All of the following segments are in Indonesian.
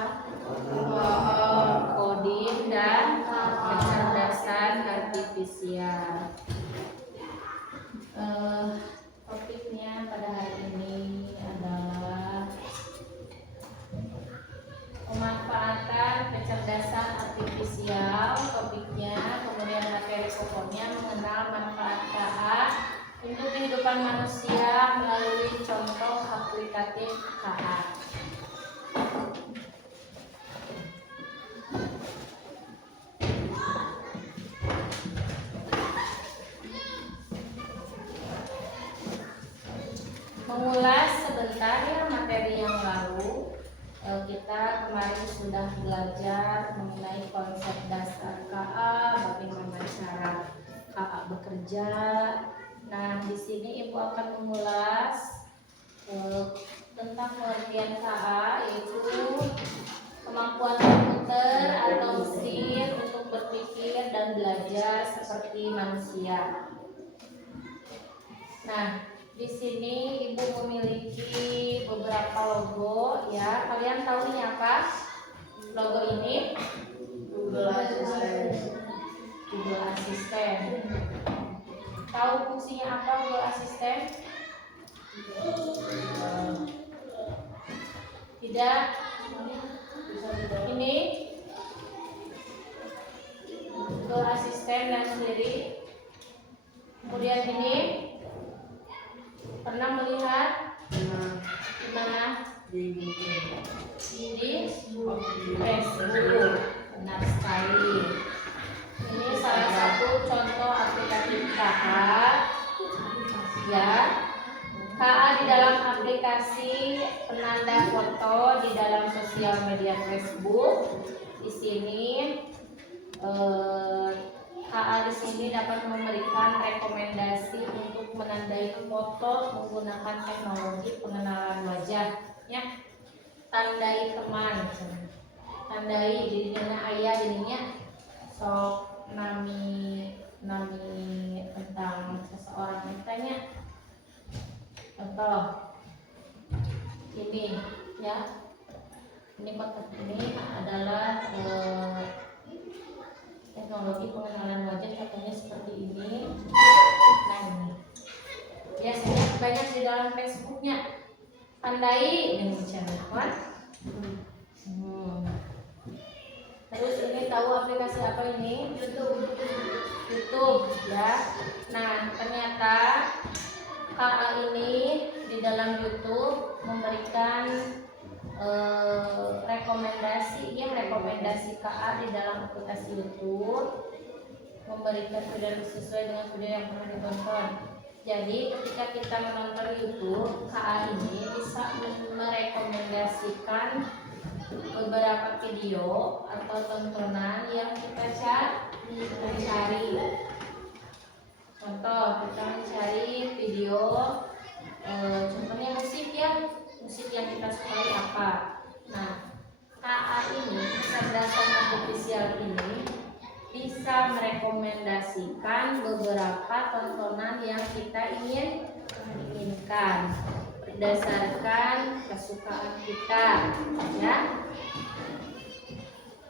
apa? Coding dan kecerdasan artifisial. Topiknya pada hari ini adalah pemanfaatan kecerdasan artifisial. Topiknya, kemudian materi pokoknya mengenal manfaat KA untuk kehidupan manusia melalui contoh aplikatif KA. Mengulas sebentar ya materi yang lalu, kita kemarin sudah belajar mengenai konsep dasar KA, bagaimana cara KA bekerja. Nah, di sini Ibu akan mengulas tentang pengertian KA, yaitu kemampuan komputer atau mesin untuk berpikir dan belajar seperti manusia. Nah, di sini Ibu memiliki beberapa logo ya. Kalian tahu ini apa? Logo ini Google Assistant. Google Assistant. Tahu fungsinya apa Google Assistant? Tidak. Ini Google Assistant dan sendiri. Kemudian ini pernah melihat di mana? Di Facebook. Benar sekali. Ini salah satu contoh aplikatif KA ya. KA di dalam aplikasi penanda foto di dalam sosial media Facebook. Di sini KA di sini dapat memberikan rekomendasi untuk menandai foto menggunakan teknologi pengenalan wajah ya. Tandai teman, tandai jadinya ayah jadinya sok nami tentang seseorang ditanya. Contoh ini ya, ini kotak ini adalah teknologi pengenalan wajah, contohnya seperti ini. Nah, ini biasanya banyak di dalam Facebooknya. Tandai dengan cara Terus ini tahu aplikasi apa ini? YouTube ya. Nah, ternyata KA ini di dalam YouTube memberikan rekomendasi KA di dalam aplikasi YouTube, memberikan video sesuai dengan video yang pernah ditonton. Jadi ketika kita menonton YouTube, KA ini bisa merekomendasikan beberapa video atau tontonan yang kita cari. Contoh, kita mencari video, contohnya musik ya, musik yang kita sukai apa. Nah, KA ini, kecerdasan artifisial ini bisa merekomendasikan beberapa tontonan yang kita inginkan berdasarkan kesukaan kita ya.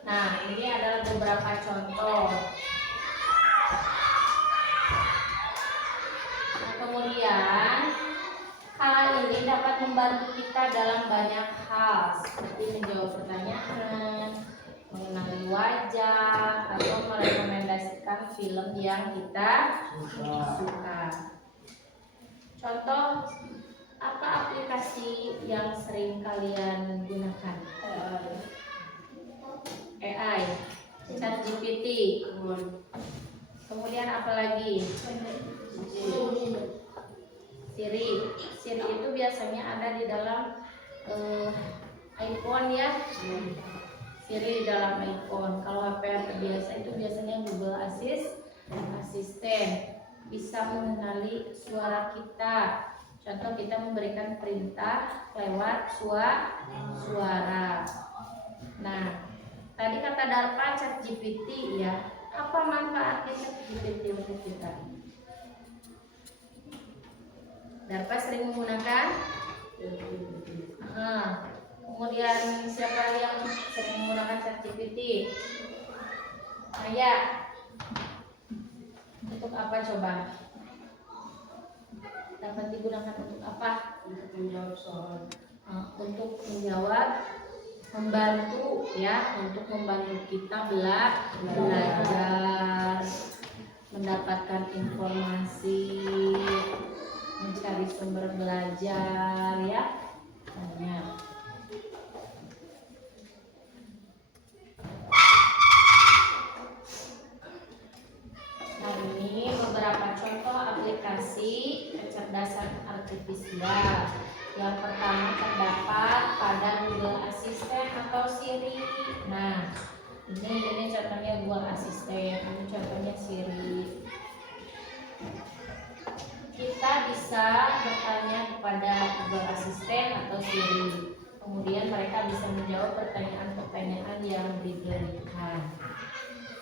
Nah, ini adalah beberapa contoh. Nah, kemudian hal ini dapat membantu kita dalam banyak hal, seperti menjawab pertanyaan, mengenali wajah, atau merekomendasikan film yang kita suka. Contoh, apa aplikasi yang sering kalian gunakan? AI, ChatGPT. Kemudian apa lagi? Siri itu biasanya ada di dalam iPhone ya. Siri di dalam iPhone. Kalau HP yang terbiasa itu biasanya Google Assistant, bisa mengenali suara kita. Contoh, kita memberikan perintah lewat suara. Nah, tadi kata Darpa ChatGPT ya. Apa manfaatnya ChatGPT untuk kita? Darpa sering menggunakan? Kemudian siapa yang activity. Nah ya, untuk apa coba? Dapat digunakan untuk apa? Untuk menjawab soal. Untuk menjawab, membantu ya, untuk membantu kita belajar, mendapatkan informasi, mencari sumber belajar ya. Banyak. Nah ini beberapa contoh aplikasi kecerdasan artifisial. Yang pertama terdapat pada Google Assistant atau Siri. Nah ini contohnya Google Assistant, ini contohnya Siri. Kita bisa bertanya kepada Google Assistant atau Siri. Kemudian mereka bisa menjawab pertanyaan-pertanyaan yang diberikan.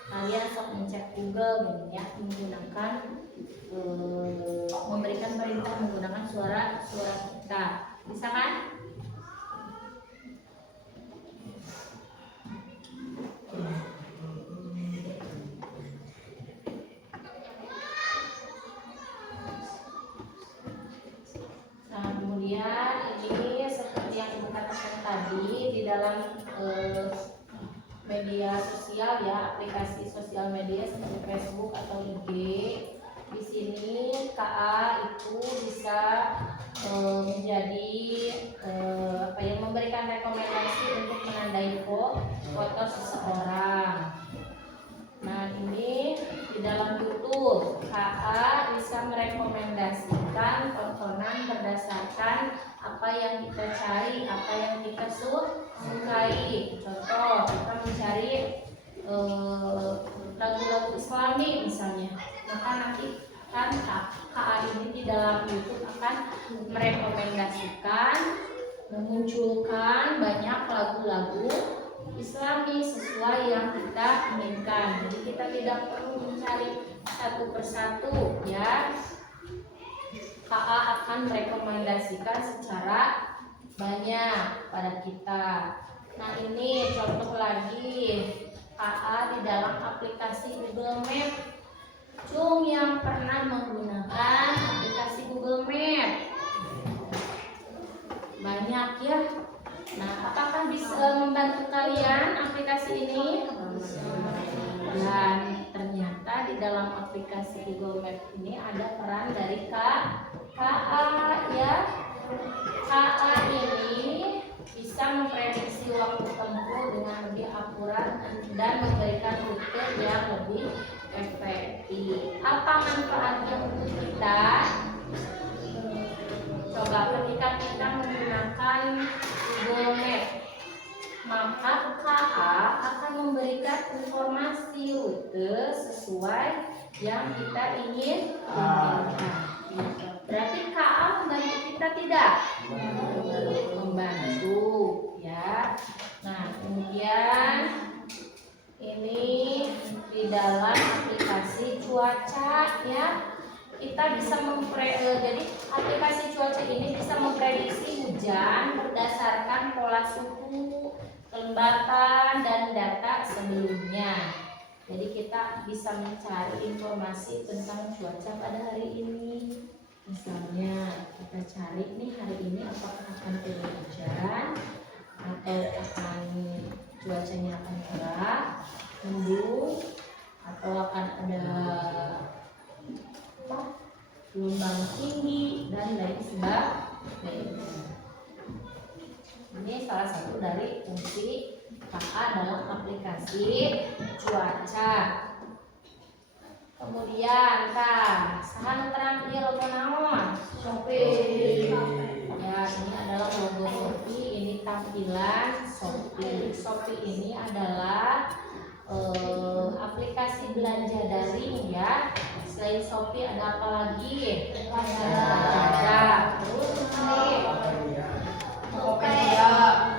Kalian sok mencek Google gini ya, menggunakan memberikan perintah menggunakan suara kita, bisa kan? Nah kemudian ini seperti yang ibu katakan tadi di dalam media sosial ya, aplikasi sosial media seperti Facebook atau IG. Di sini KA itu bisa menjadi memberikan rekomendasi untuk menandai foto seseorang. Nah ini di dalam YouTube KA bisa merekomendasikan tontonan berdasarkan apa yang kita cari, apa yang kita sukai. Contoh, kita mencari lagu-lagu Islami misalnya, maka nanti kan KA ini di dalam YouTube akan merekomendasikan, memunculkan banyak lagu-lagu Islami sesuai yang kita inginkan. Jadi kita tidak perlu mencari satu persatu ya. KA akan merekomendasikan secara banyak pada kita. Nah ini contoh lagi KA di dalam aplikasi Google Map. Cung yang pernah menggunakan aplikasi Google Map banyak ya. Nah apakah bisa membantu kalian aplikasi ini? Dan ternyata di dalam aplikasi Google Map ini ada peran dari KA ya. KA ini bisa memprediksi waktu tempuh dengan lebih akurat dan memberikan rute yang lebih efektif. Apa manfaatnya untuk kita? Coba ketika kita menggunakan Google Map, maka KA akan memberikan informasi rute sesuai yang kita inginkan. Berarti KA membantu kita tidak? Membantu ya. Nah kemudian ini di dalam aplikasi cuaca ya, kita bisa jadi aplikasi cuaca ini bisa memprediksi hujan berdasarkan pola suhu, kelembapan dan data sebelumnya. Jadi kita bisa mencari informasi tentang cuaca pada hari ini. Misalnya kita cari nih hari ini apakah akan turun hujan atau akan cuacanya akan cerah, mendung, atau akan ada gelombang tinggi dan lain sebagainya. Ini salah satu dari fungsi KA dalam aplikasi cuaca. Kemudian sahan terakhir naon? Shopee. Ya, ini adalah logo Shopee, ini tampilan Shopee. Shopee ini adalah aplikasi belanja daring ya. Selain Shopee ada apa lagi? Ada. Terus ini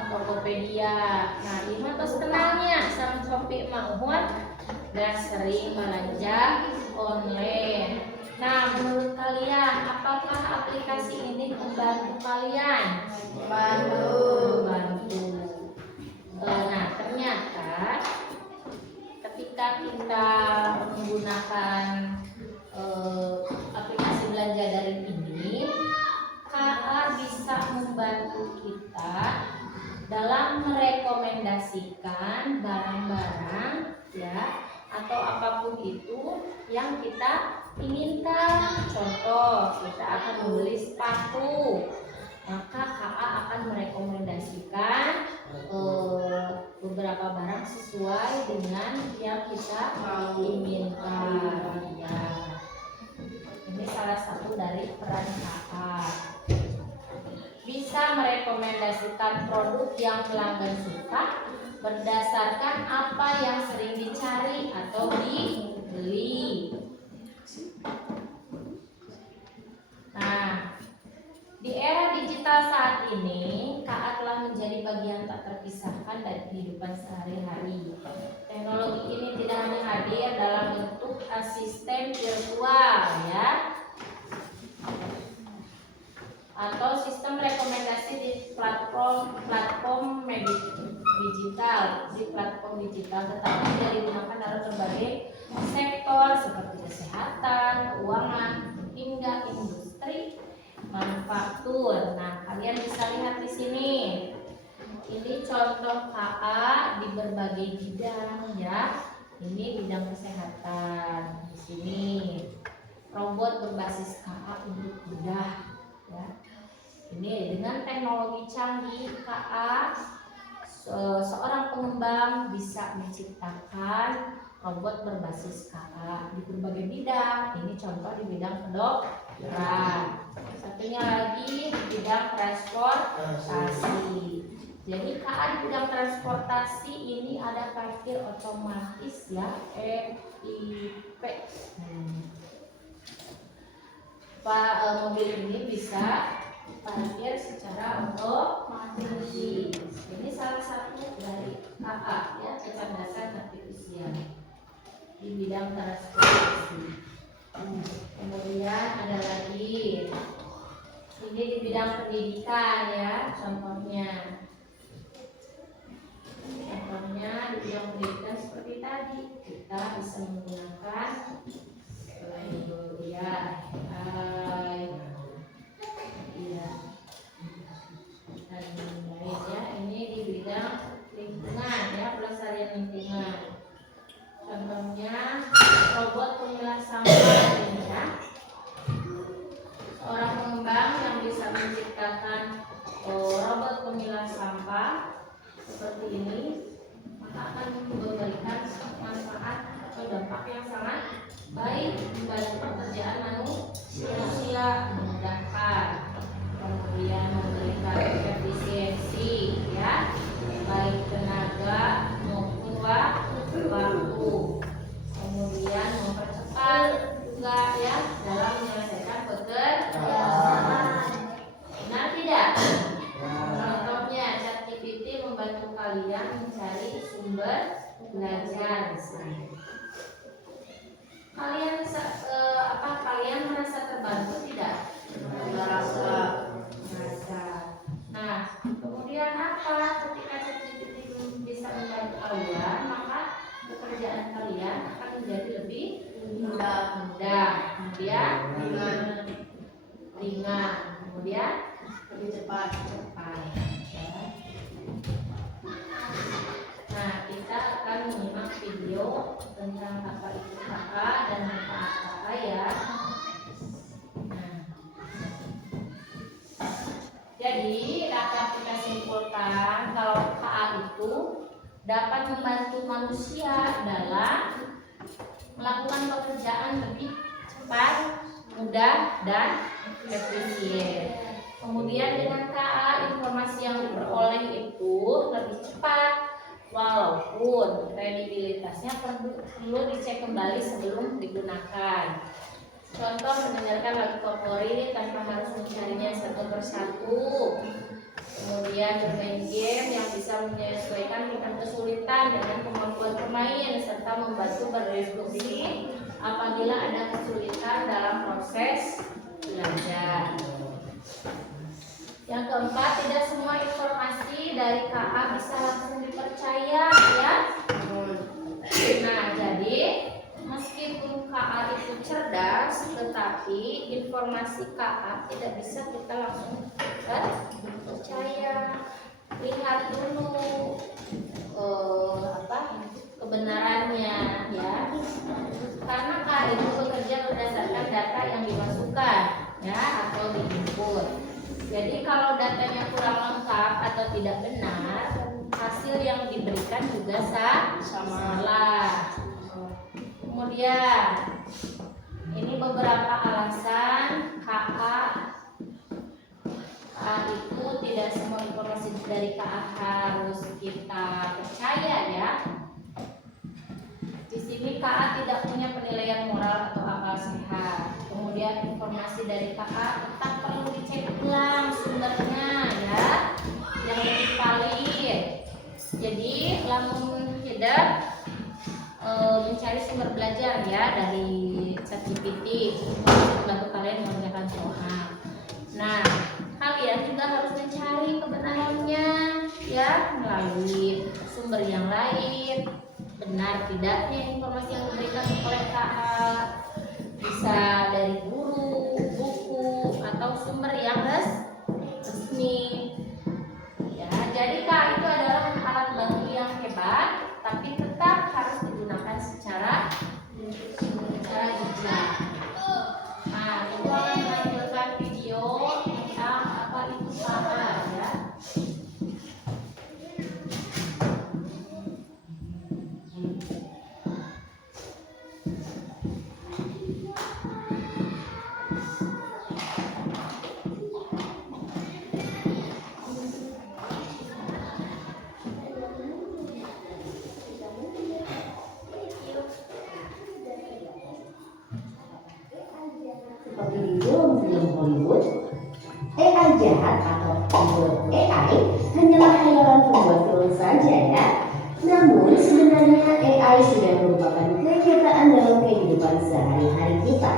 Tokopedia. Nah, ini terus kenalnya sama Shopee mah dan sering belanja online. Nah, menurut kalian apakah aplikasi ini membantu kalian? Membantu. Nah, ternyata merekomendasikan barang-barang ya atau apapun itu yang kita inginkan. Contoh, kita akan membeli sepatu, maka KA akan merekomendasikan beberapa barang sesuai dengan yang kita inginkan ya. Ini salah satu dari peran KA. Bisa merekomendasikan produk yang pelanggan suka berdasarkan apa yang sering dicari atau dibeli. Nah, di era digital saat ini, KA telah menjadi bagian tak terpisahkan dari kehidupan sehari-hari. Teknologi ini tidak hanya hadir dalam bentuk asisten virtual ya, atau sistem rekomendasi di platform digital, tetapi juga digunakan dalam berbagai sektor seperti kesehatan, keuangan, hingga industri manufaktur. Nah, kalian bisa lihat di sini. Ini contoh KA di berbagai bidang ya. Ini bidang kesehatan. Di sini robot berbasis KA untuk mudah ya. Ini dengan teknologi canggih KA, seorang pengembang bisa menciptakan robot berbasis KA di berbagai bidang. Ini contoh di bidang kedokteran. Satunya lagi di bidang transportasi. Jadi KA di bidang transportasi ini ada parkir otomatis ya, EIP. Mobil ini bisa parkir secara otomatis. Ini salah satu dari KA ya, kecerdasan artifisial di bidang transportasi. Kemudian ada lagi ini di bidang pendidikan ya, contohnya di bidang pendidikan seperti tadi kita bisa menggunakan ini di bidang lingkungan ya, pelestarian lingkungan. Contohnya robot pemilah sampah ini ya. Seorang pengembang yang bisa menciptakan robot pemilah sampah seperti ini, maka akan memberikan manfaat atau dampak yang sangat baik bagi pekerjaan manusia, memudahkan, kemudian memberikan efisiensi ya, baik tenaga maupun waktu, kemudian mempercepat juga ya dalam menyelesaikan pekerjaan. Benar tidak? Contohnya ChatGPT membantu kalian mencari sumber belajar. Kalian merasa terbantu tidak? Merasa. Nah, kemudian apa? Ketika ChatGPT bisa membantu kalian, maka pekerjaan kalian akan menjadi lebih mudah. Kemudian ringan. Kemudian lebih cepat. Nah, kita akan menyimak video tentang apa itu KA dan manfaat KA ya. Jadi dapat kita simpulkan kalau KA itu dapat membantu manusia dalam melakukan pekerjaan lebih cepat, mudah, dan efisien. Kemudian dengan KA informasi yang diperoleh itu lebih cepat, walaupun kredibilitasnya perlu dicek kembali sebelum digunakan. Contoh, mendengarkan lagu favorit tanpa harus mencarinya satu persatu. Kemudian bermain game yang bisa menyesuaikan tingkat kesulitan dengan kemampuan pemain, serta membantu berdiskusi apabila ada kesulitan dalam proses belajar. Yang keempat, tidak semua informasi dari KA bisa langsung dipercaya ya. Nah, jadi meskipun KA itu cerdas, tetapi informasi KA tidak bisa kita langsung percaya. lihat dulu kebenarannya ya. Karena KA itu bekerja berdasarkan data yang dimasukkan ya atau diinput. Jadi kalau datanya kurang lengkap atau tidak benar, hasil yang diberikan juga salah. Kemudian ini beberapa alasan KA itu tidak semua informasi dari KA harus kita percaya ya. Di sini KA tidak punya penilaian moral atau akal sehat. Kemudian informasi dari KA tetap perlu dicek ulang sumbernya ya, yang lebih valid. Jadi lamun tidak mencari sumber belajar ya dari ChatGPT untuk membantu kalian mengerjakan soal. Nah, kalian juga harus mencari kebenarannya ya melalui sumber yang lain. Benar tidaknya informasi yang diberikan oleh KA, bisa dari guru, buku, atau sumber yang resmi ya. Jadi KA itu adalah alat bantu yang hebat, tapi tetap harus digunakan secara bijak. Nah, itu akan menampilkan video tentang apa itu KA ya. Seperti di film-film Hollywood, AI jahat atau pembuat AI hanyalah khayalan pembuat film saja ya. Namun sebenarnya AI sudah merupakan kenyataan dalam kehidupan sehari-hari kita.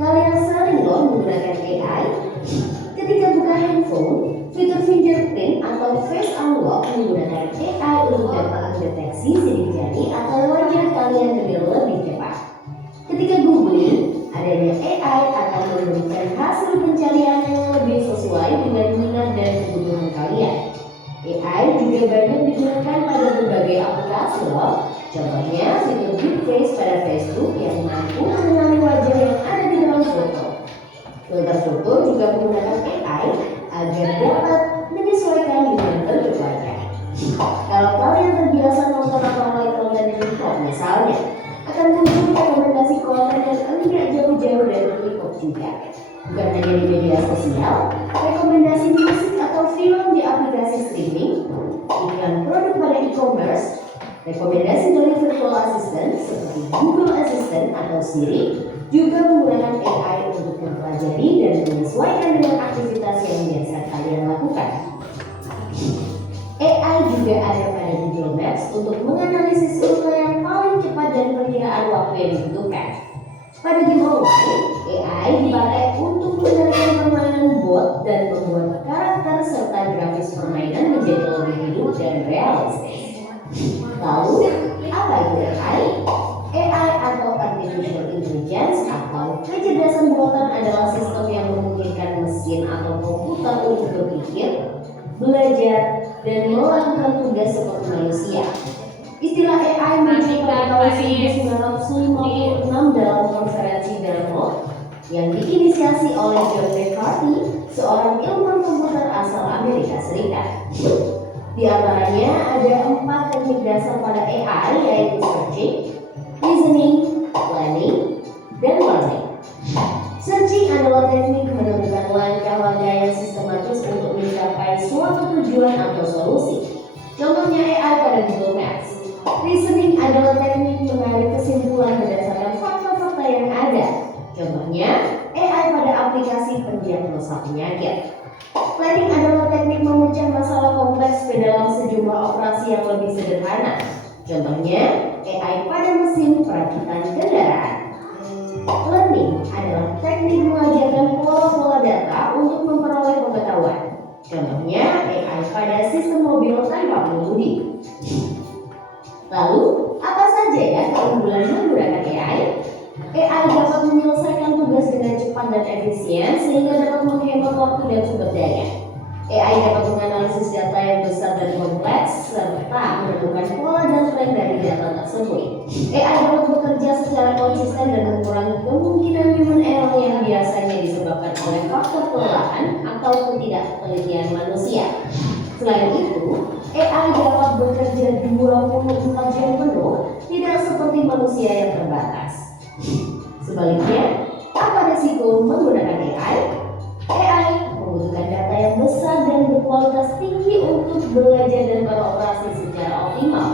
Kalian sering loh menggunakan AI. Ketika buka handphone, fitur fingerprint atau face unlock menggunakan AI untuk dapat mendeteksi sidik jari atau wajah kalian lebih cepat. Ketika googling, adanya AI akan memberikan hasil pencarian yang lebih sesuai dengan minat dan kebutuhan kalian. AI juga banyak digunakan pada berbagai aplikasi loh. Contohnya fitur deepfake pada Facebook yang mampu mengenali wajah yang ada di dalam foto. Filter foto juga menggunakan AI agar dapat menyesuaikan dengan bentuk wajah. Kalau kalian terbiasa nonton atau melihat konten di TikTok misalnya, akan muncul rekomendasi konten yang enggak jauh-jauh dari TikTok juga. Bukan hanya di media sosial, rekomendasi musik atau film di aplikasi streaming, iklan produk pada e-commerce, rekomendasi dari virtual assistant seperti Google Assistant atau Siri juga menggunakan AI untuk mempelajari dan menyesuaikan dengan aktivitas yang biasa kalian lakukan. AI juga ada pada Google Maps untuk menganalisis rute yang paling cepat dan perkiraan waktu yang dibutuhkan. Pada game online, AI dipakai untuk mengendalikan permainan bot dan membuat karakter serta grafis permainan menjadi lebih hidup dan realistis. Lalu, apa itu AI? AI atau Artificial Intelligence atau kecerdasan buatan adalah sistem yang memungkinkan mesin atau komputer untuk berpikir, belajar, dan melakukan tugas seperti manusia. Istilah AI muncul pada tahun 1956 dalam konferensi Dartmouth yang diinisiasi oleh John McCarthy, seorang ilmuwan komputer asal Amerika Serikat. Di antaranya ada 4 teknik dasar pada AI, yaitu searching, reasoning, planning, dan learning. Searching adalah teknik menemukan langkah-langkah yang sistematis untuk mencapai suatu tujuan atau solusi. Contohnya AI pada Google Maps. Reasoning adalah teknik menarik kesimpulan berdasarkan fakta-fakta yang ada. Contohnya AI pada aplikasi pendiagnosa penyakit. Planning adalah teknik memecah masalah kompleks ke dalam sejumlah operasi yang lebih sederhana. Contohnya AI pada mesin perakitan kendaraan. Learning adalah teknik mengajarkan pola-pola data untuk memperoleh pengetahuan. Contohnya AI pada sistem mobil tanpa pengemudi. Lalu, apa saja ya keunggulan menggunakan AI? AI dapat menyelesaikan tugas dengan cepat dan efisien sehingga dapat menghemat waktu dan sumber daya. AI dapat menganalisis data yang besar dan kompleks serta menemukan pola dan tren dari data tersebut. AI dapat bekerja secara konsisten dan mengurangi kemungkinan human error yang biasanya disebabkan oleh faktor kelelahan atau ketidaktelitian manusia. Selain itu, AI dapat bekerja 24 jam penuh, tidak seperti manusia yang terbatas. Sebaliknya, apa risiko menggunakan AI? AI membutuhkan data yang besar dan berkualitas tinggi untuk belajar dan beroperasi secara optimal.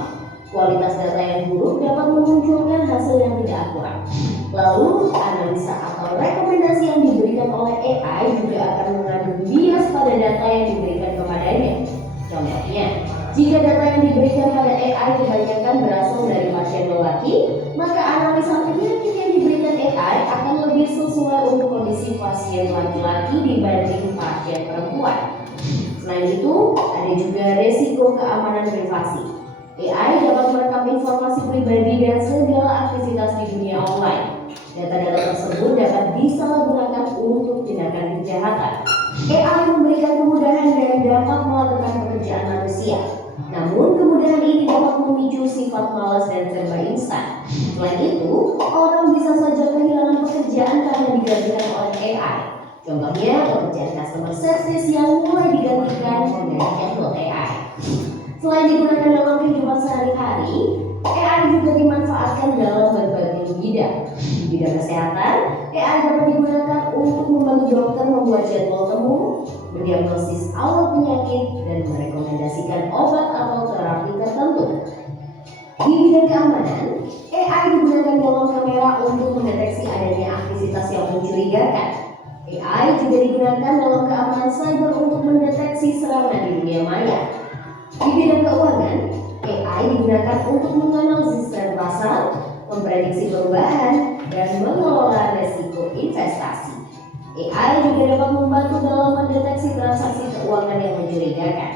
Kualitas data yang buruk dapat memunculkan hasil yang tidak akurat. Lalu, analisa atau rekomendasi yang diberikan oleh AI juga akan mengandung bias pada data yang diberikan kepadanya. Contohnya, jika data yang diberikan pada AI kebanyakan berasal dari pasien lelaki, maka analisa penyakit yang diberikan AI akan lebih sesuai untuk kondisi pasien laki-laki dibanding pasien perempuan. Selain itu, ada juga resiko keamanan privasi. AI dapat merekam informasi pribadi dan segala aktivitas di dunia online. Data-data tersebut dapat disalahgunakan untuk tindakan kejahatan. AI memberikan kemudahan dan dapat melakukan pekerjaan manusia. Namun, kemudahan ini dapat memicu sifat malas dan serba instan. Selain itu, orang bisa saja kehilangan pekerjaan karena digantikan oleh AI. Contohnya, pekerjaan customer service yang mulai digantikan dengan chatbot AI. Selain digunakan dalam kehidupan sehari-hari, AI juga dimanfaatkan dalam berbagai bidang. Di bidang kesehatan, AI dapat digunakan untuk membantu dokter membuat jadwal temu, mendiagnosis awal penyakit, dan merekomendasikan obat atau terapi tertentu. Di bidang keamanan, AI digunakan dalam kamera untuk mendeteksi adanya aktivitas yang mencurigakan. AI juga digunakan dalam keamanan cyber untuk mendeteksi serangan di dunia maya. Di bidang keuangan, AI digunakan untuk menganalisis tren pasar, memprediksi perubahan, dan mengelola resiko investasi. AI juga dapat membantu dalam mendeteksi transaksi keuangan yang mencurigakan.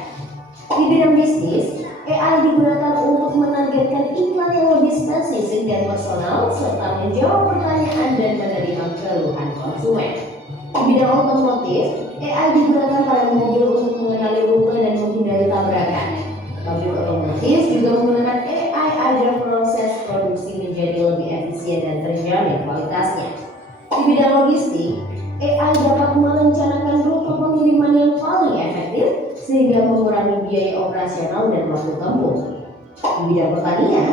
Di bidang bisnis, AI digunakan untuk menargetkan iklan yang lebih spesifik dan personal, serta menjawab pertanyaan dan menerima keluhan konsumen. Di bidang otomotif, AI digunakan pada mobil untuk mengenali rute dan menghindari tabrakan. Pabrik otomotif juga menggunakan AI agar proses produksi menjadi lebih efisien dan terjamin kualitasnya. Di bidang logistik, AI dapat merencanakan rute pengiriman yang paling efektif sehingga mengurangi biaya operasional dan waktu tempuh. Di bidang pertanian,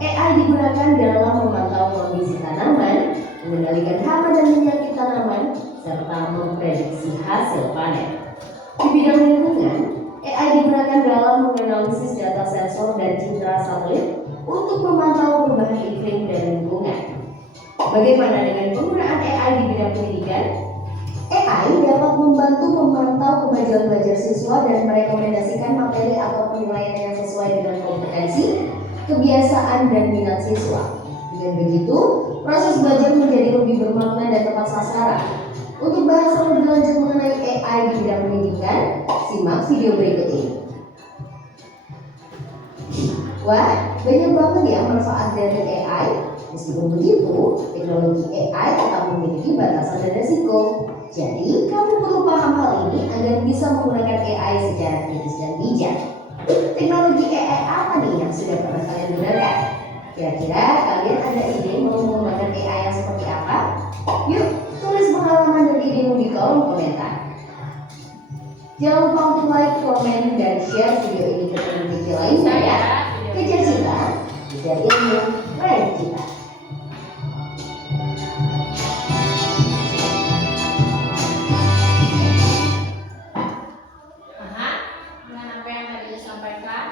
AI digunakan dalam memantau kondisi tanaman, mengendalikan hama dan penyakit tanaman, serta memprediksi hasil panen. Di bidang lingkungan, AI digunakan dalam menganalisis data sensor dan citra satelit untuk memantau perubahan iklim dan lingkungan. Bagaimana dengan penggunaan AI di bidang pendidikan? AI dapat membantu memantau kemajuan belajar siswa dan merekomendasikan materi atau penilaian yang sesuai dengan kompetensi, kebiasaan, dan minat siswa. Dengan begitu, proses belajar menjadi lebih bermakna dan tepat sasaran. Untuk bahas lebih lanjut mengenai AI di bidang pendidikan, simak video berikut ini. Wah, banyak banget ya manfaat dari AI. Meskipun begitu, teknologi AI tetap memiliki batasan dan resiko. Jadi, kamu perlu paham hal ini agar bisa menggunakan AI secara kritis dan bijak. Teknologi AI apa nih yang sudah pernah kalian gunakan? Kira-kira kalian ada ide mau menggunakan AI yang seperti apa? Yuk, tulis pengalaman dan idemu di kolom komentar. Jangan lupa untuk like, komen, dan share video ini ke teman kecil lainnya ya. Kejar cita, kejar ilmu, raih cita. Dengan apa yang tadi disampaikan.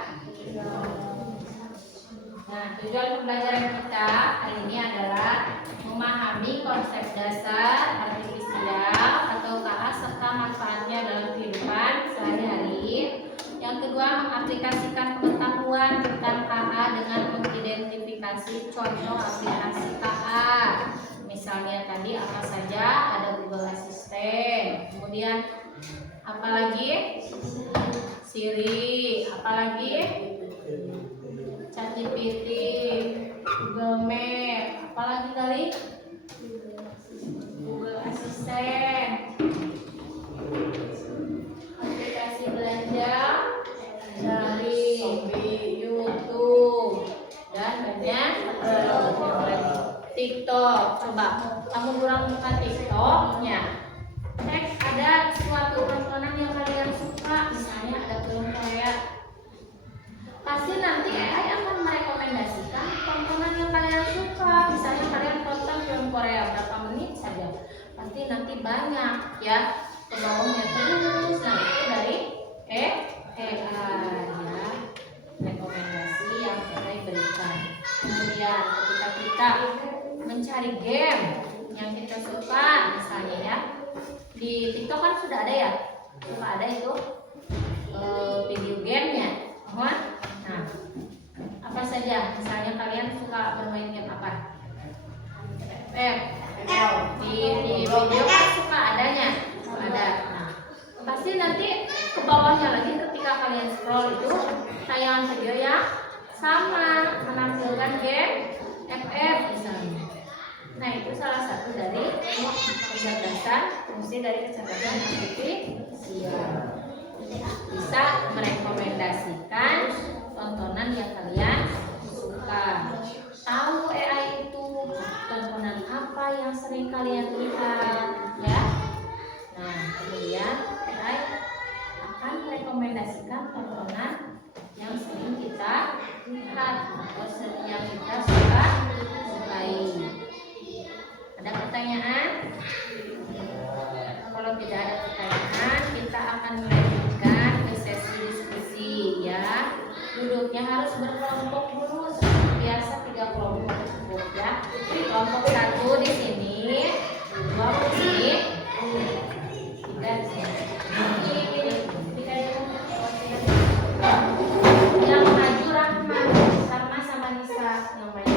Nah, tujuan pembelajaran kita hari ini adalah memahami konsep dasar artifisial atau KA serta manfaatnya dalam kehidupan sehari-hari. Yang kedua, mengaplikasikan pengetahuan tentang KA dengan mengidentifikasi contoh aplikasi KA. Misalnya tadi apa saja, ada Google Assistant, kemudian apalagi Siri, apalagi ChatGPT, Google Map, apalagi kali Google Assistant, aplikasi TikTok, coba kamu kurang buka TikToknya. Ada suatu tontonan yang kalian suka, misalnya ada film Korea. Pasti nanti AI akan merekomendasikan tontonan yang kalian suka. Misalnya kalian tonton film Korea berapa menit saja, pasti nanti banyak ya ke bawahnya terus. Nah itu dari AI ya, rekomendasi yang AI berikan. Kemudian ketika kita mencari game yang kita suka, misalnya ya di TikTok kan sudah ada ya, suka ada itu video gamenya. Nah, apa saja? Misalnya kalian suka bermain game apa? Di video kan suka adanya, ada. Nah, pasti nanti ke bawahnya lagi ketika kalian scroll itu tayangan video yang sama menampilkan game FF misalnya. Nah itu salah satu dari kecerdasan, fungsi dari kecerdasan artifisial. Bisa merekomendasikan tontonan yang kalian suka. Tahu AI itu tontonan apa yang sering kalian lihat ya. Nah kemudian AI akan merekomendasikan tontonan yang sering kita lihat atau yang kita sukai. Ada pertanyaan? Kalau tidak ada pertanyaan, kita akan melanjutkan ke sesi diskusi ya. Duduknya harus berkelompok dulu, seperti biasa 3 kelompok cukup ya. Kelompok 1 di sini, 2 di sini, 3 di sini. Yang maju Rahma sama Nisa yang maju.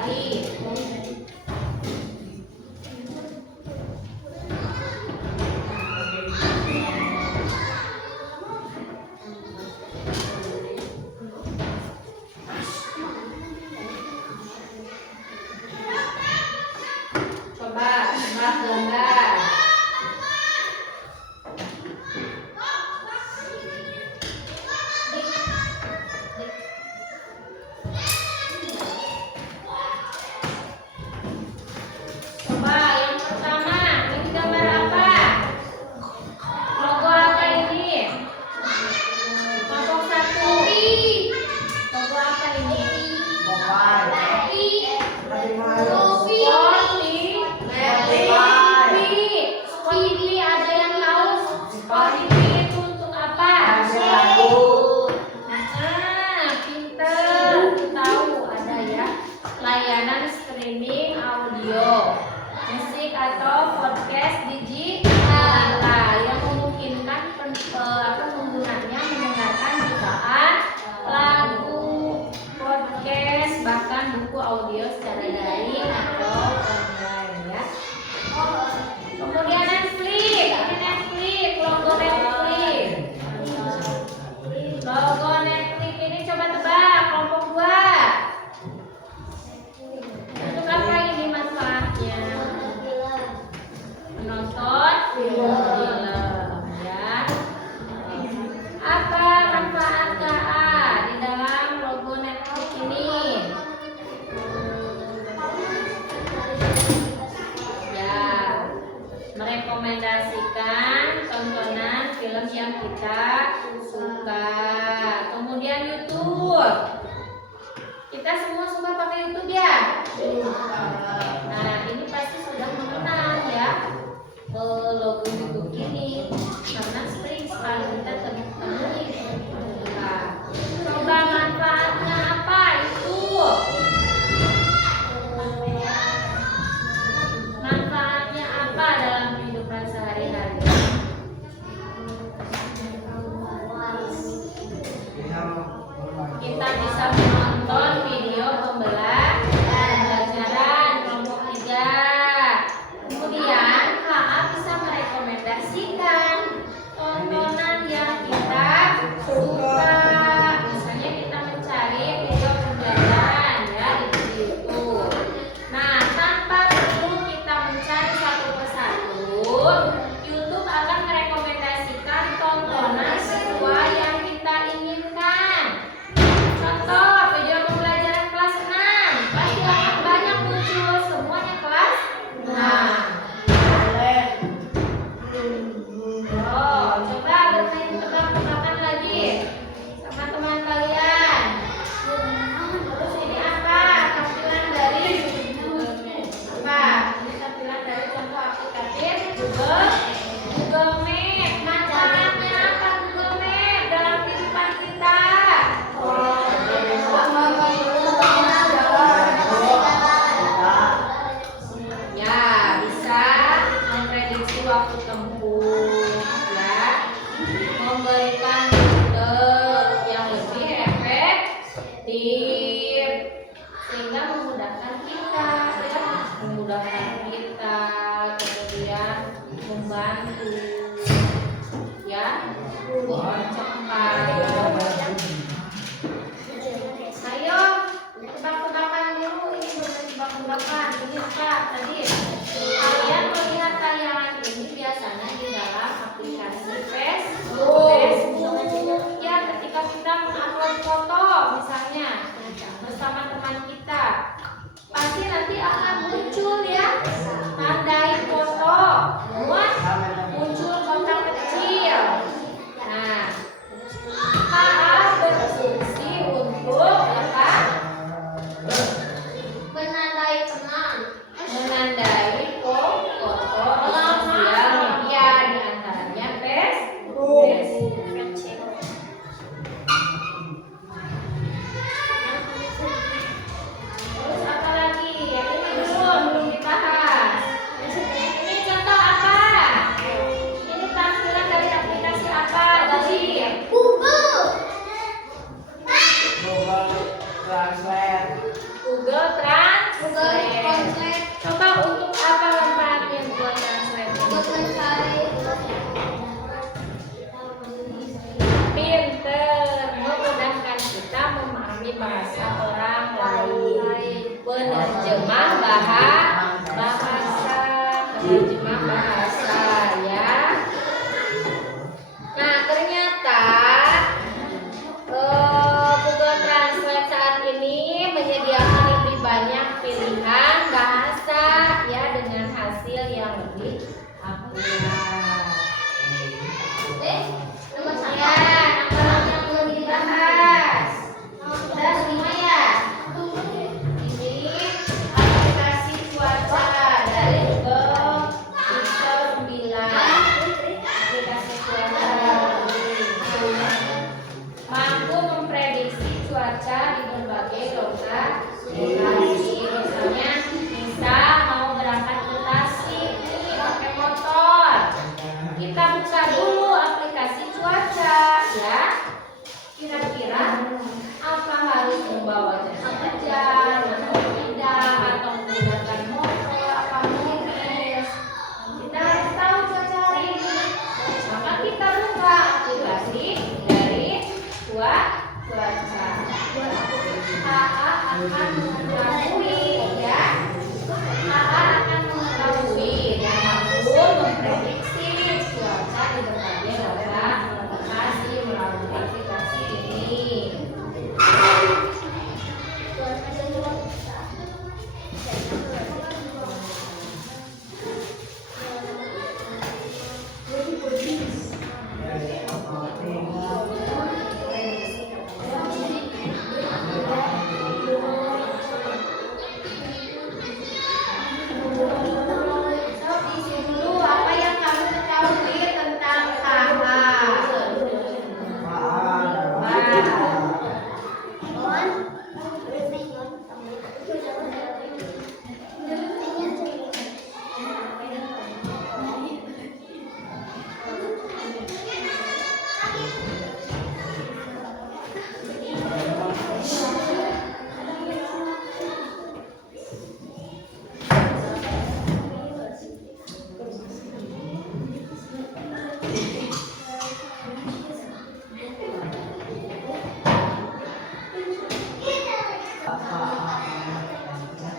Lestari. Coba tebak gambar. Coba yang pertama, ini gambar apa? Logo apa ini? Kelompok satu. Logo apa ini? Spotify ada yang tahu? Spotify itu untuk apa? Pinter, tahu ada ya. Layanan streaming audio, musik atau podcast digital yang memungkinkan penggunanya mendengarkan jutaan lagu, podcast, bahkan buku audio secara daring atau online ya. Kemudian Netflix, ini Netflix, logo Netflix. Logo Netflix ini coba tebak kelompok 2. Untuk apa ini manfaatnya? Menonton film ya. Apa manfaat KA di dalam logo Netflix ini? Ya, merekomendasikan tontonan film yang kita suka. Kemudian YouTube. Kita semua suka pakai YouTube ya? Nah, ini pasti sudah mengenal ya logo YouTube ini karena sering sekali kita temui. Nah, coba manfaatnya apa itu? Manfaatnya apa dalam kehidupan sehari-hari? Kita bisa menonton video pembelajaran kelompok 3. Kemudian KA bisa merekomendasikan tontonan yang kita suka. Misalnya kita mencari video pembelajaran ya di YouTube. Nah, tanpa perlu kita mencari satu persatu, YouTube akan merekomendasikan tontonan sesuai yang kita inginkan. Contoh video pembelajaran kelas 6 pasti akan banyak muncul semuanya kelas 6. Oh, coba bermain tebak-tebakan lagi sama teman kalian. Terus ini apa? Tampilan dari apa? Ini tampilan dari contoh aplikatif Google Map. Manfaatnya apa Google Map dalam kehidupan kita? Ya, bisa memprediksi waktu tempuh ya, memberikan rute yang lebih efektif sehingga memudahkan kita ya, kemudian membantu ya, cepat. Ayo tebak-tebakan dulu, ini bukan tebak-tebakan, ini apa tadi? Kalian melihat tayangan ini biasanya di dalam aplikasi Facebook. Ya, ketika kita mengupload foto misalnya bersama teman kita, pasti nanti akan muncul ya tandai foto, muncul kotak kecil. Nah, KA berfungsi untuk apa? Menandai foto sosial media, di antaranya Facebook. translate. Coba untuk apa manfaatnya buat translate? Pinter, memudahkan kita memahami bahasa orang lain. Penerjemah bahasa, penerjemah bahasa ya. Nah ternyata Google Translate saat ini menyediakan lebih banyak pilihan bahasa ya dengan hasil yang lebih akurat. Nomor yang belum dibahas. Udah semua ya. Ini aplikasi cuaca dari Google Pixel 9. Aplikasi cuaca mampu memprediksi cuaca di berbagai lokasi. Misalnya bisa mau berangkat ke Tasik nih pakai motor. Kita buka dulu aplikasi cuaca ya. Kira-kira apa harus membawa jas hujan atau tidak, atau menggunakan motor apa mobil. Kita harus tahu cuaca hari ini. Maka kita buka aplikasi dari cuaca. AA akan mengetahui ya. AA akan mengetahui dan mampu memprediksi cuaca di berbagai lokasi melalui aplikasi ini. Isi dulu apa yang kamu ketahui tentang AA.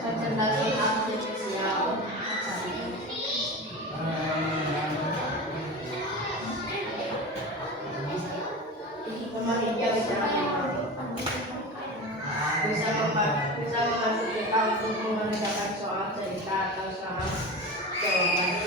Kecerdasan artifisial. Pemahinya bisa membantu kita untuk mengerjakan soal cerita atau soal jawaban.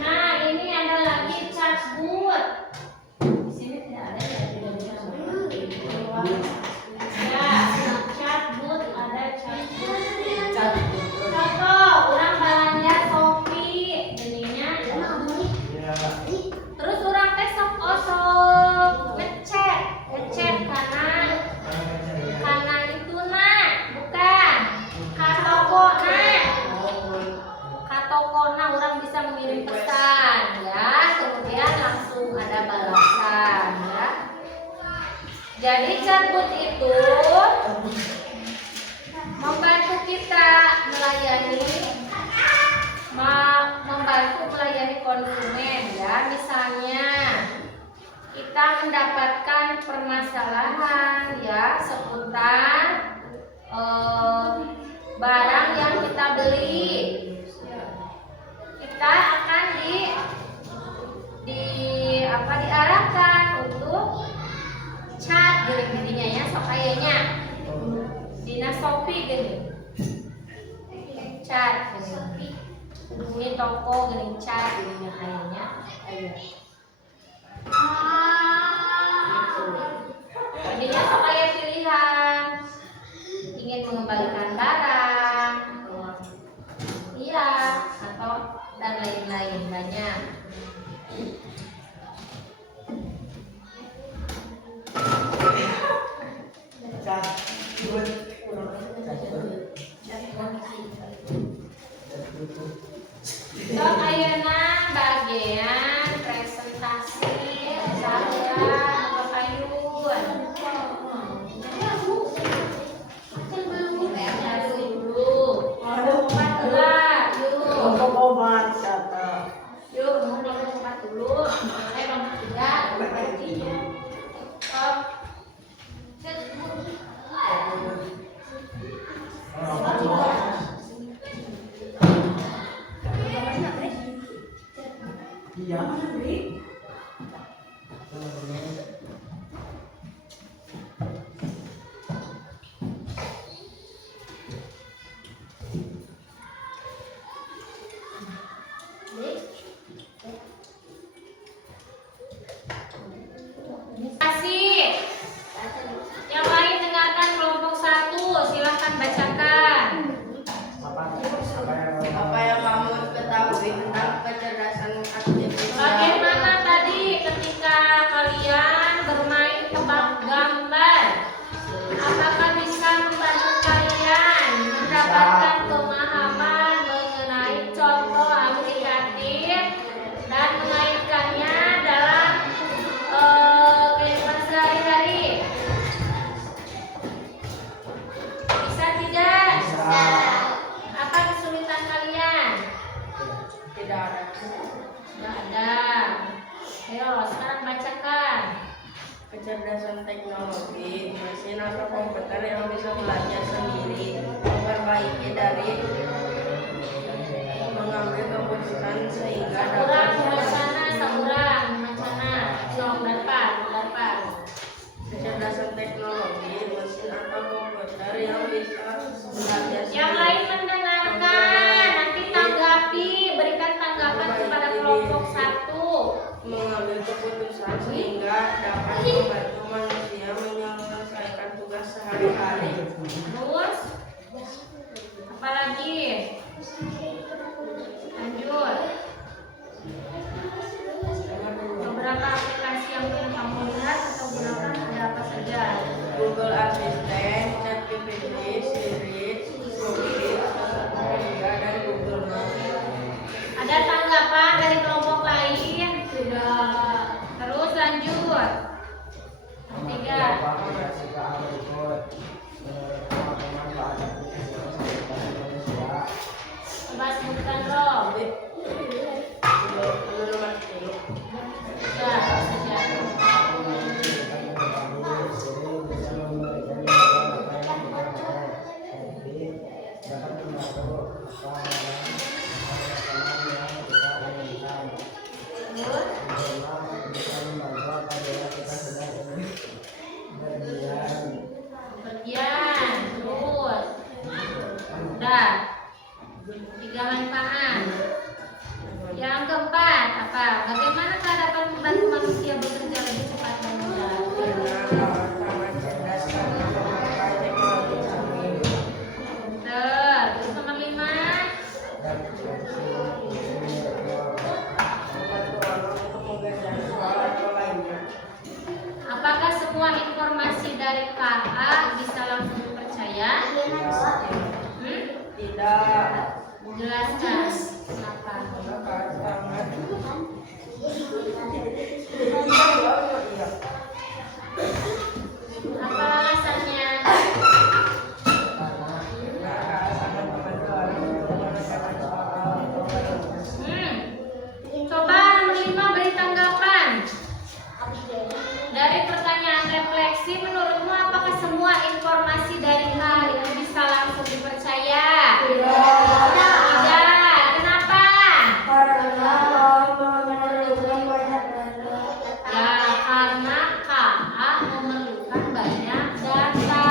Nah, ini ada lagi chatbot. Di sini tidak ada ya, tidak bisa. Ya, chatbot ada chatbot. Contoh, orang belanja Shopee, jadinya. Terus orang teh sok ngechat karena itu nah, bukan katokona orang bisa mengirim pesan ya, kemudian langsung ada balasan ya. Jadi chatbot itu membantu kita melayani konsumen ya. Misalnya kita mendapatkan permasalahan ya seputar barang yang kita beli, kita akan diarahkan untuk chat gini-gininya ya, sok kayaknya dina Shopee gini chat gini, ini toko gini chat gini kayaknya ayo jadinya sok kayak pilihan ingin mengembalikan barang iya atau dan lain-lain banyak. So, ayeuna bagian presentasi saya Payun. Dulu. Yuk, nomor 4 dulu. Nomor 3. Yang lain dengarkan kelompok 1, silahkan bacakan. Apa yang kamu ketahui tentang kecerdasan artificial? Bagaimana tadi ketika kalian bermain tebak gambar? Apakah bisa membantu kalian mendapatkan pemahaman mengenai contoh aplikatif dan mengaitkannya dalam kehidupan sehari-hari? Bisa tidak? Bisa. Apa kesulitan kalian? Tidak ada. Tidak ada. Ayo sekarang bacakan. Kecerdasan teknologi, mesin atau komputer yang bisa belajar sendiri, memperbaiki dari mengambil keputusan sehingga Kurang dapat macana. Sok dapat. kecerdasan teknologi, mesin atau komputer yang bisa belajar Yang sendiri. lain mendengarkan, nanti tanggapi, berikan tanggapan kepada kelompok 1. Mengambil keputusan sehingga dapat membantu manusia menyelesaikan tugas sehari-hari. Terus, apalagi? Lanjut. Beberapa aplikasi yang ingin kamu lihat atau gunakan ada apa saja? Google Assistant, ChatGPT, Siri, Siri, dan Google Maps. Ada tanggapan dari kelompok lain? Tidak. Terus lanjut. 3. Coba sebutkan Rob. Nomor 10. Ya, saja. Bagian, terus. Udah. 3 manfaat. Yang keempat, apa? Bagaimana cara dapat membantu manusia bekerja lebih cepat dan mudah? Sama cerdas karena memakai teknologi canggih. Betul. Terus nomor 5. Membantu orang untuk mengerjakan soal atau lainnya. Apakah semua informasi dari KA bisa langsung dipercaya? Tidak. Jelaskan. Apa? Sangat. Iya. Apa alasannya? Sangat membantu orang untuk mengerjakan soal atau lainnya. Coba nomor 5 beri tanggapan. Dari pertanyaan refleksi, menurutmu apakah semua informasi dari KA itu bisa langsung dipercaya? Tidak. Kenapa? Ya, karena KA memerlukan banyak data.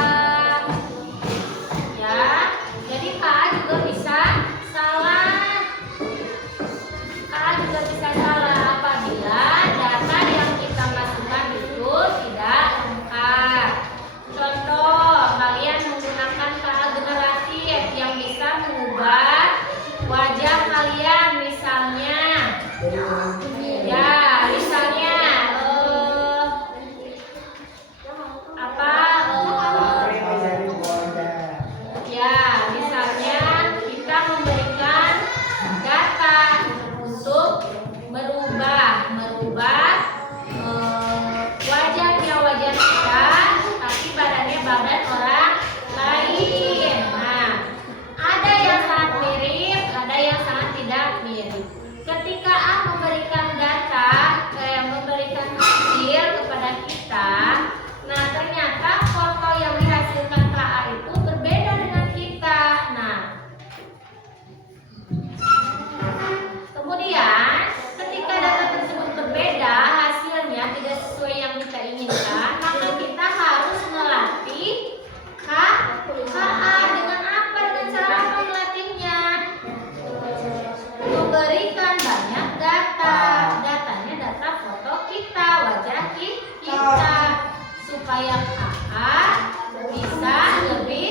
Ya, jadi KA juga bisa salah. KA juga bisa salah apabila data yang kita masukkan itu tidak lengkap. Contoh, kalian menggunakan KA generatif yang bisa mengubah wajah kalian, misalnya. Ya, misalnya ya, misalnya kita memberikan data untuk merubah wajahnya wajah kita, tapi badannya badan orang lain. Nah, ada yang sangat mirip, ada yang sangat tidak mirip. Ketika A memberikan data, memberikan hasil kepada kita, nah ternyata foto yang dihasilkan KA itu berbeda dengan kita. Nah, kemudian ketika data tersebut berbeda, hasilnya tidak sesuai yang kita inginkan, maka kita harus melatih KA. Dengan apa? Dengan cara melatihnya? Memberikan banyak data. Datanya data foto kita, wajah kita, supaya KA bisa lebih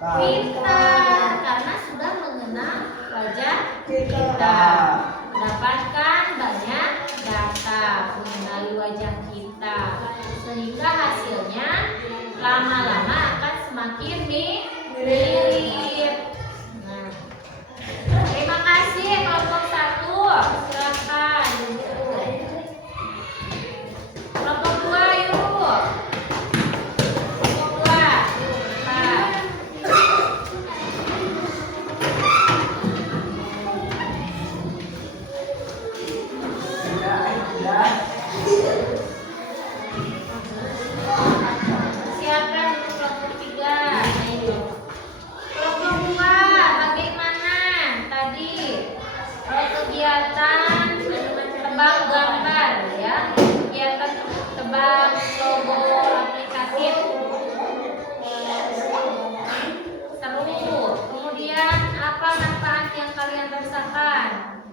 pintar karena sudah mengenal wajah kita. Mendapatkan banyak data mengenali wajah kita, sehingga hasilnya lama-lama akan semakin mirip. Nah, terima kasih kelompok 1. Silakan. Kelompok 2 yuk. Kelompok 2. Nah. Siapkan untuk kelompok 3. Kelompok 2, bagaimana tadi kegiatan tebak gambar, ya, kegiatan tebak logo aplikatif, seru. Kemudian apa manfaat yang kalian rasakan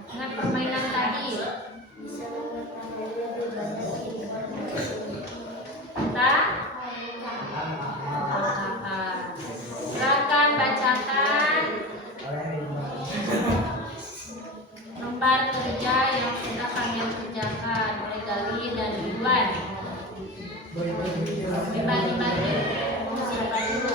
dengan permainan tadi? Silakan bacakan lembar kerja yang sudah kalian kerjakan oleh Gali dan Ridwan. Dibagi-bagi. Siapa dulu?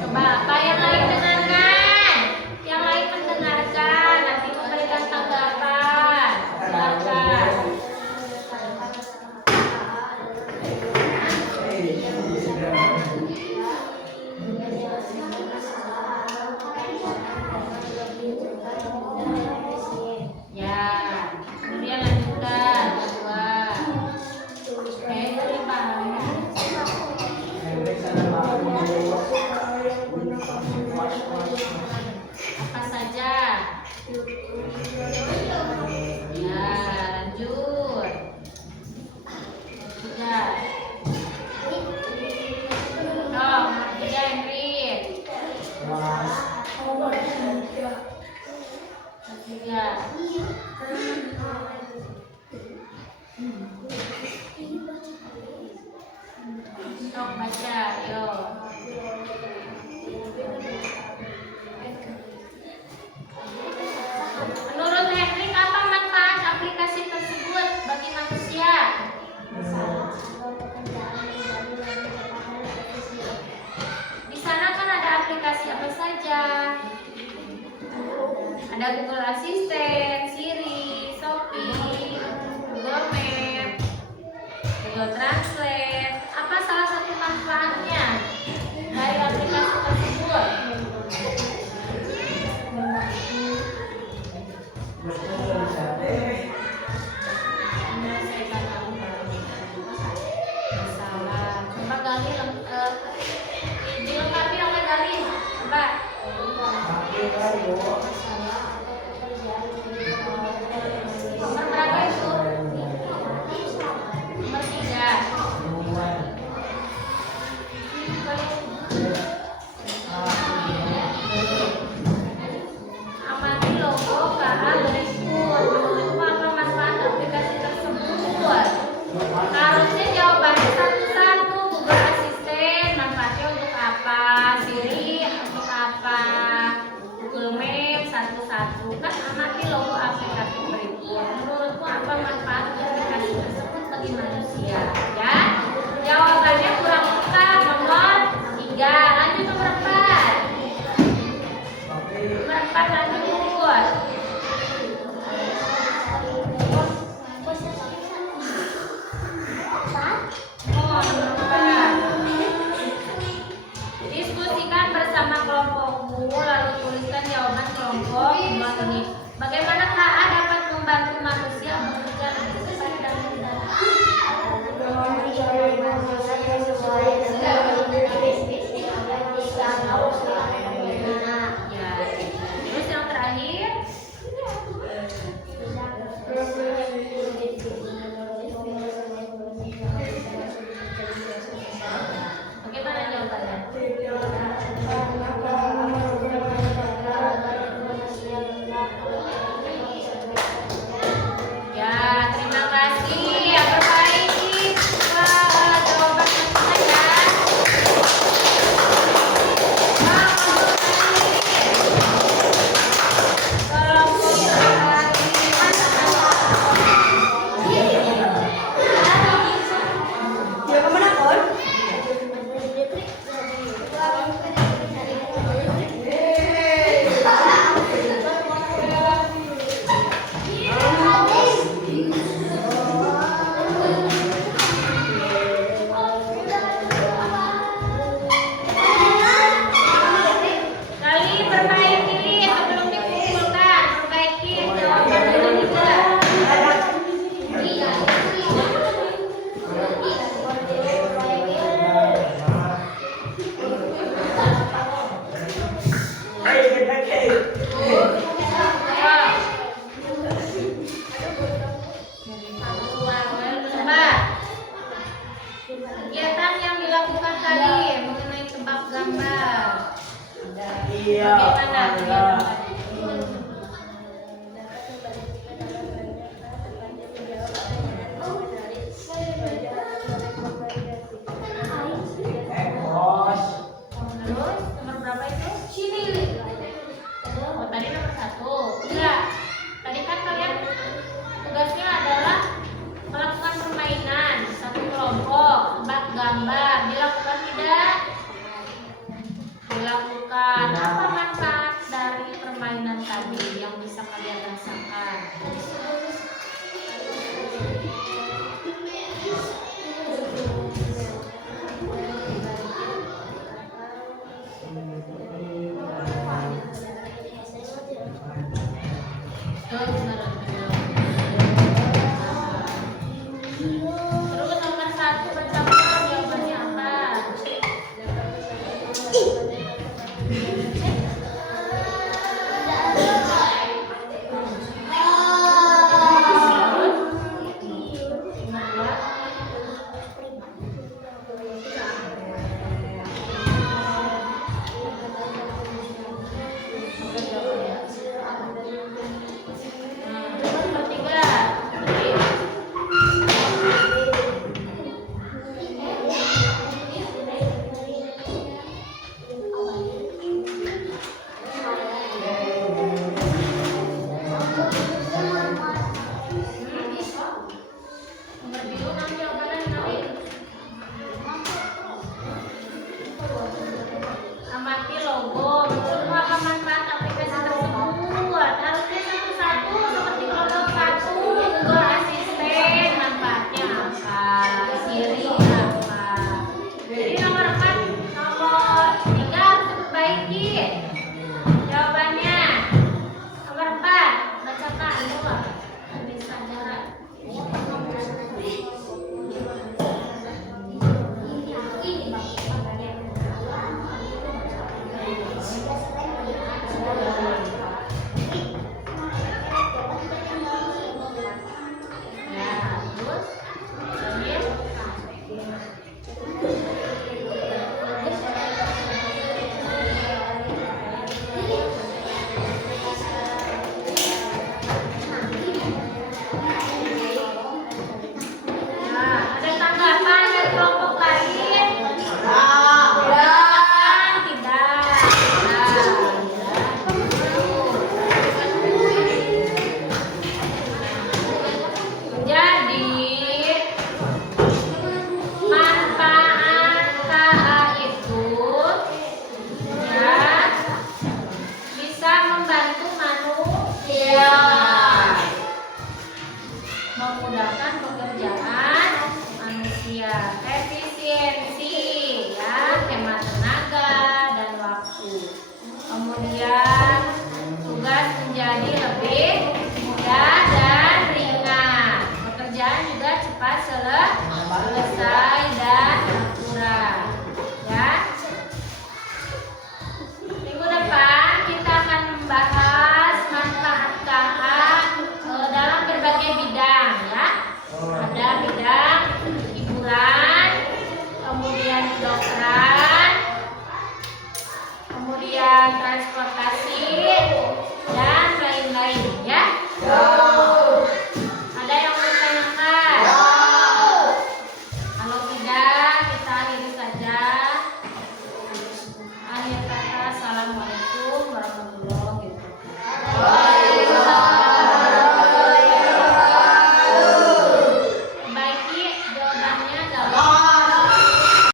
Coba apa yang lain dengarkan? Yang lain mendengarkan, nanti memberikan tanggapan. Silakan. Ya, kemudian lanjutkan. Kedua. Dari paham. Apa saja? Ya, lanjut. Sudah. Oh, Sok baca, yo. Menurut Hendrik, apa manfaat aplikasi tersebut bagi manusia? Di sana kan ada aplikasi apa saja? Ada Google Assistant, Siri, Shopee, Google Map, Google Translate. Apa salah satu manfaatnya dari aplikasi tersebut? Salah. Coba Gali dilengkapi oleh Gali. Coba. Nomor berapa itu? Nomor 3. Amati logo KA berikut. Menurutmu apa manfaat aplikasi tersebut? Harusnya jawabannya satu-satu. Google Assistant manfaatnya untuk apa? Siri untuk apa? Google Map satu-satu. Kan amati logo aplikasi berikut. Menurutmu apa manfaat aplikasi tersebut bagi manusia? Ya, jawabannya kurang lengkap. Nomor 3. Lanjut nomor 4. Nomor 4 lanjut. Oh, nomor 4. Diskusikan bersama kelompokmu, lalu tuliskan jawaban kelompok ini. Bagaimana KA dapat membantu manusia bekerja lebih cepat dan mudah? Ya. Terus yang terakhir, bagaimana jawabannya? Ya, terima kasih. Yang perbaiki jawaban kita ya. Kali perbaiki sebelum dikumpulkan. Perbaiki jawaban yang tidak. Coba. Kegiatan yang dilakukan tadi mengenai tebak gambar. Bagaimana?